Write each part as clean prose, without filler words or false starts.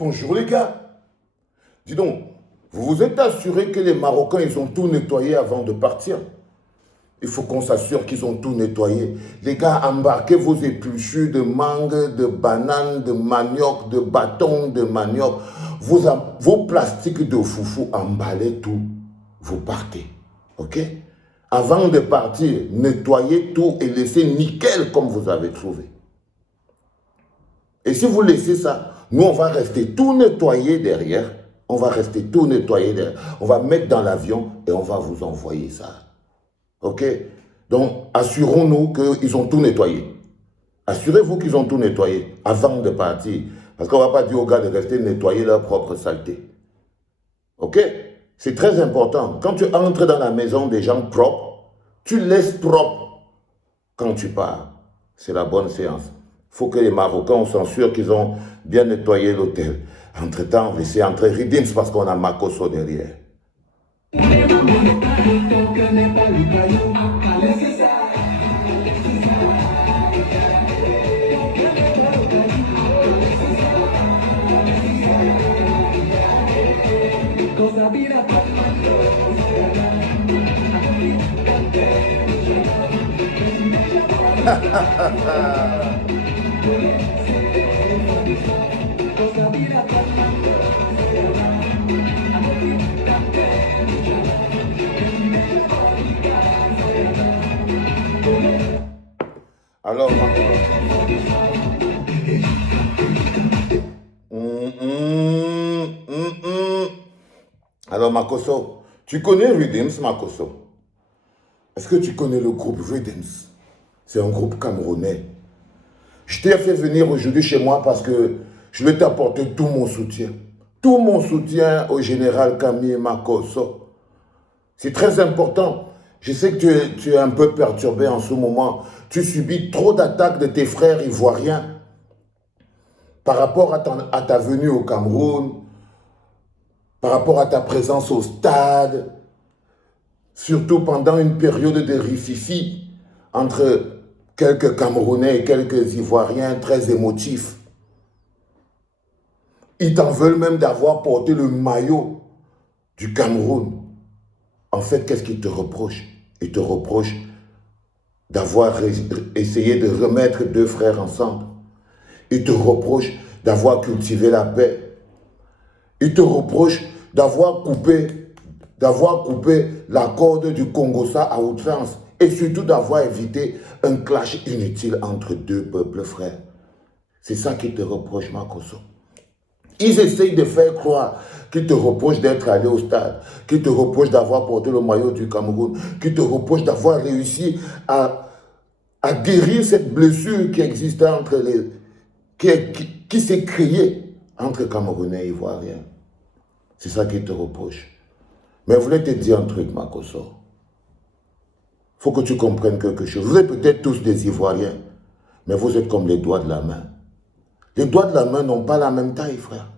Bonjour les gars. Dis donc, vous vous êtes assuré que les Marocains, ils ont tout nettoyé avant de partir? Il faut qu'on s'assure qu'ils ont tout nettoyé. Les gars, embarquez vos épluchures de mangue, de bananes, de manioc, de bâtons de manioc. Vos plastiques de foufou, emballez tout. Vous partez. Ok? Avant de partir, nettoyez tout et laissez nickel comme vous avez trouvé. Et si vous laissez ça, nous, on va rester tout nettoyer derrière. On va rester tout nettoyer derrière. On va mettre dans l'avion et on va vous envoyer ça. Ok? Donc, assurons-nous qu'ils ont tout nettoyé. Assurez-vous qu'ils ont tout nettoyé avant de partir. Parce qu'on ne va pas dire aux gars de rester nettoyer leur propre saleté. Ok? C'est très important. Quand tu entres dans la maison des gens propres, tu laisses propre quand tu pars. C'est la bonne séance. Il faut que les Marocains s'assurent qu'ils ont bien nettoyé l'hôtel. Entre-temps, laissez entrer Ridims parce qu'on a Makoso derrière. Alors, Alors, Makoso, tu connais Ridims, Makoso? Est-ce que tu connais le groupe Ridims? C'est un groupe camerounais. Je t'ai fait venir aujourd'hui chez moi parce que je vais t'apporter tout mon soutien. Tout mon soutien au général Camille Makoso. C'est très important. Je sais que tu es un peu perturbé en ce moment. Tu subis trop d'attaques de tes frères ivoiriens par rapport à ta venue au Cameroun, par rapport à ta présence au stade, surtout pendant une période de rififi entre quelques Camerounais et quelques Ivoiriens très émotifs. Ils t'en veulent même d'avoir porté le maillot du Cameroun. En fait, qu'est-ce qu'ils te reprochent? Ils te reprochent d'avoir essayé de remettre deux frères ensemble. Ils te reprochent d'avoir cultivé la paix. Ils te reprochent d'avoir coupé la corde du Congo-Ça à outrance et surtout d'avoir évité un clash inutile entre deux peuples frères. C'est ça qu'ils te reprochent, Makoso. Ils essayent de faire croire qu'ils te reprochent d'être allé au stade, qu'ils te reprochent d'avoir porté le maillot du Cameroun, qu'ils te reprochent d'avoir réussi à guérir cette blessure qui existait entre les... qui s'est créée entre Camerounais et Ivoiriens. C'est ça qu'ils te reprochent. Mais je voulais te dire un truc, Makoso. Il faut que tu comprennes quelque chose. Vous êtes peut-être tous des Ivoiriens, mais vous êtes comme les doigts de la main. Les doigts de la main n'ont pas la même taille, frère.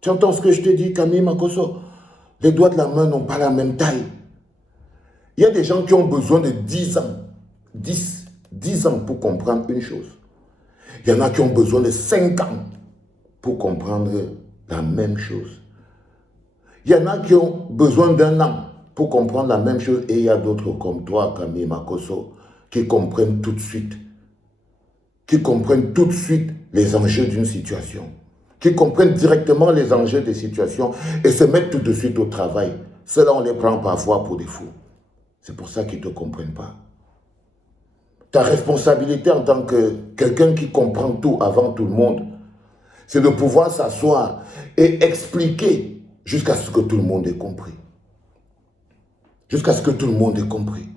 Tu entends ce que je te dis, Camille Makoso? Les doigts de la main n'ont pas la même taille. Il y a des gens qui ont besoin de 10 ans, 10 ans pour comprendre une chose. Il y en a qui ont besoin de 5 ans pour comprendre la même chose. Il y en a qui ont besoin d'1 an pour comprendre la même chose et il y a d'autres comme toi, Camille Makoso, qui comprennent tout de suite. Qui comprennent tout de suite les enjeux d'une situation. Qui comprennent directement les enjeux des situations et se mettent tout de suite au travail. Ceux-là, on les prend parfois pour des fous. C'est pour ça qu'ils ne te comprennent pas. Ta responsabilité en tant que quelqu'un qui comprend tout avant tout le monde, c'est de pouvoir s'asseoir et expliquer jusqu'à ce que tout le monde ait compris. Jusqu'à ce que tout le monde ait compris.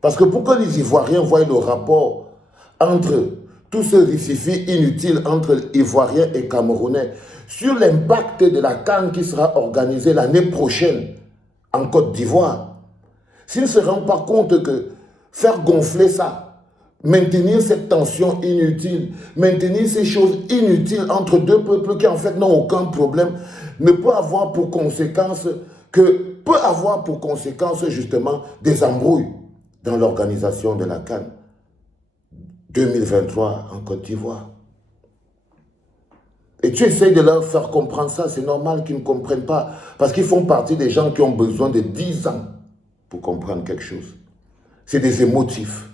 Parce que pour que les Ivoiriens voient le rapport entre tout ce rififi inutile entre Ivoiriens et Camerounais sur l'impact de la CAN qui sera organisée l'année prochaine en Côte d'Ivoire, s'ils ne se rendent pas compte que faire gonfler ça, maintenir cette tension inutile, maintenir ces choses inutiles entre deux peuples qui en fait n'ont aucun problème, ne peut avoir pour conséquence justement des embrouilles dans l'organisation de la CAN 2023 en Côte d'Ivoire. Et tu essayes de leur faire comprendre ça, c'est normal qu'ils ne comprennent pas. Parce qu'ils font partie des gens qui ont besoin de 10 ans pour comprendre quelque chose. C'est des émotifs.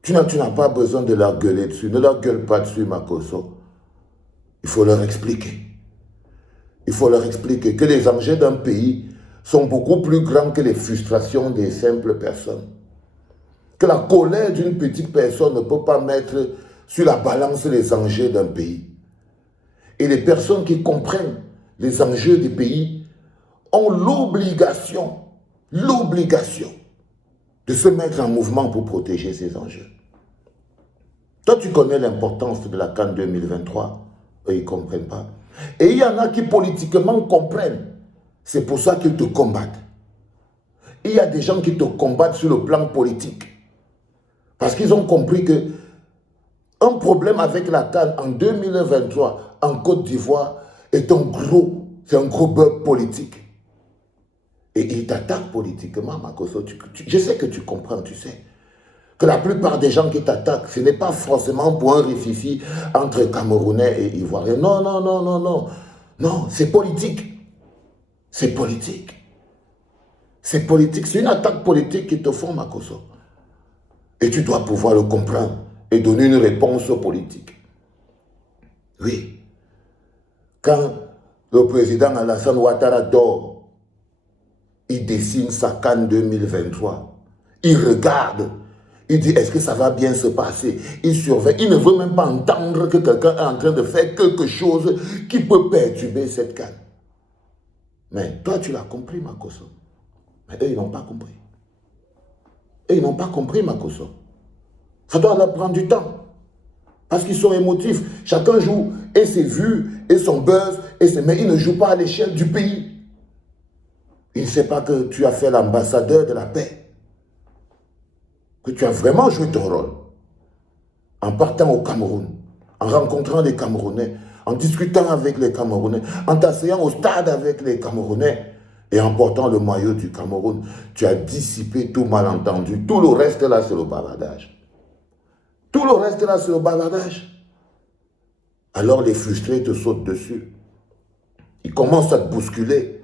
Tu n'as pas besoin de leur gueuler dessus. Ne leur gueule pas dessus, Makoso. Il faut leur expliquer. Il faut leur expliquer que les enjeux d'un pays sont beaucoup plus grands que les frustrations des simples personnes. Que la colère d'une petite personne ne peut pas mettre sur la balance les enjeux d'un pays. Et les personnes qui comprennent les enjeux du pays ont l'obligation de se mettre en mouvement pour protéger ces enjeux. Toi, tu connais l'importance de la CAN 2023. Eux, ils ne comprennent pas. Et il y en a qui politiquement comprennent. C'est pour ça qu'ils te combattent. Il y a des gens qui te combattent sur le plan politique. Parce qu'ils ont compris que un problème avec la CAN en 2023 en Côte d'Ivoire c'est un gros bug politique. Et ils t'attaquent politiquement, Makoso. Je sais que tu comprends, tu sais. Que la plupart des gens qui t'attaquent, ce n'est pas forcément pour un rififi entre Camerounais et Ivoiriens. Non, non, non, non, non. Non, c'est politique. C'est politique. C'est politique. C'est une attaque politique qu'ils te font, Makoso. Et tu dois pouvoir le comprendre et donner une réponse politique. Oui. Quand le président Alassane Ouattara dort, il dessine sa CAN 2023. Il regarde. Il dit, est-ce que ça va bien se passer? Il surveille. Il ne veut même pas entendre que quelqu'un est en train de faire quelque chose qui peut perturber cette CAN. Mais toi, tu l'as compris, Makoso. Mais eux, ils n'ont pas compris. Et ils n'ont pas compris, Makoso. Ça doit leur prendre du temps. Parce qu'ils sont émotifs. Chacun joue et ses vues, et son buzz, mais il ne joue pas à l'échelle du pays. Il ne sait pas que tu as fait l'ambassadeur de la paix. Que tu as vraiment joué ton rôle. En partant au Cameroun, en rencontrant les Camerounais, en discutant avec les Camerounais, en t'asseyant au stade avec les Camerounais et en portant le maillot du Cameroun, tu as dissipé tout malentendu. Tout le reste là, c'est le bavardage. Tout le reste là, c'est le bavardage. Alors les frustrés te sautent dessus. Ils commencent à te bousculer.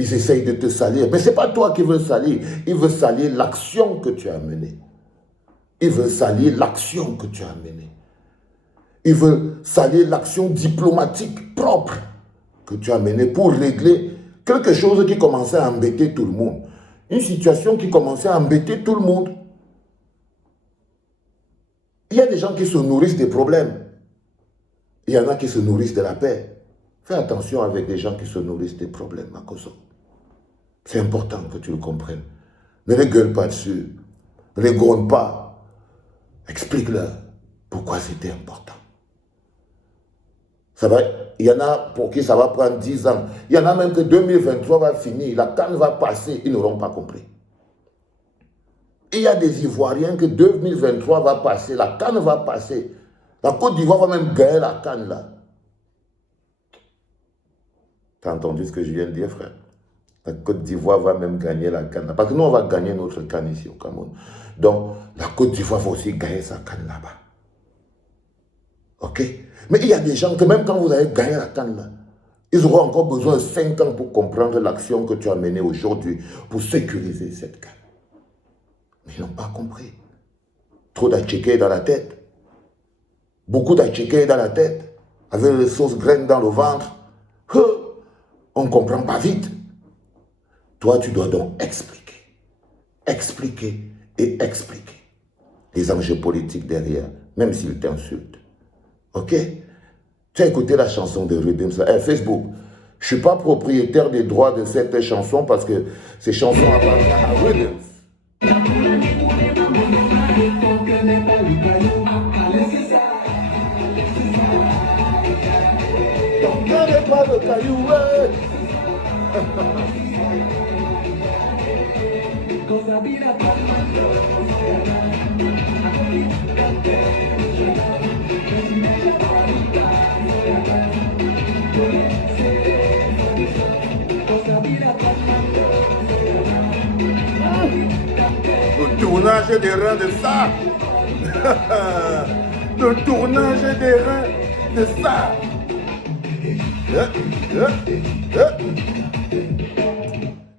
Ils essayent de te salir. Mais ce n'est pas toi qui veux salir. Ils veulent salir l'action que tu as menée. Ils veulent salir l'action que tu as menée. Ils veulent salir l'action diplomatique propre que tu as menée pour régler quelque chose qui commençait à embêter tout le monde. Une situation qui commençait à embêter tout le monde. Il y a des gens qui se nourrissent des problèmes. Il y en a qui se nourrissent de la paix. Fais attention avec des gens qui se nourrissent des problèmes, Makoso. C'est important que tu le comprennes. Ne les gueule pas dessus. Ne les gronde pas. Explique-leur pourquoi c'était important. Il y en a pour qui ça va prendre 10 ans. Il y en a même que 2023 va finir. La CAN va passer. Ils n'auront pas compris. Il y a des Ivoiriens que 2023 va passer. La CAN va passer. La Côte d'Ivoire va même gagner la CAN là. Tu as entendu ce que je viens de dire, frère? La Côte d'Ivoire va même gagner la CAN. Parce que nous, on va gagner notre CAN ici au Cameroun. Donc, la Côte d'Ivoire va aussi gagner sa CAN là-bas. Ok? Mais il y a des gens que même quand vous avez gagné la CAN là, ils auront encore besoin de 5 ans pour comprendre l'action que tu as menée aujourd'hui pour sécuriser cette CAN. Mais ils n'ont pas compris. Trop d'atchékés dans la tête. Beaucoup d'atchékés dans la tête. Avec les sauces graines dans le ventre. On ne comprend pas vite. Toi, tu dois donc expliquer. Expliquer et expliquer les enjeux politiques derrière, même s'ils t'insultent. Ok? Tu as écouté la chanson de Rhythm. Facebook, je ne suis pas propriétaire des droits de cette chanson parce que ces chansons appartiennent à Rhythm. Donc, ne n'est pas le caillou, Le tournage des reins de ça. Le tournage des reins. C'est ça.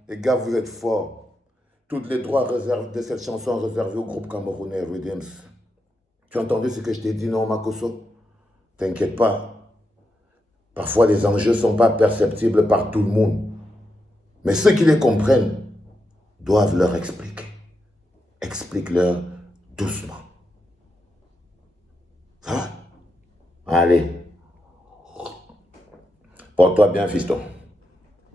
Les gars, vous êtes forts. Tous les droits de cette chanson réservés au groupe camerounais Rhythms. Tu as entendu ce que je t'ai dit, non, Makoso? T'inquiète pas. Parfois, les enjeux ne sont pas perceptibles par tout le monde. Mais ceux qui les comprennent doivent leur expliquer. Explique-leur doucement. Ça va? Allez. Porte-toi bien, fiston.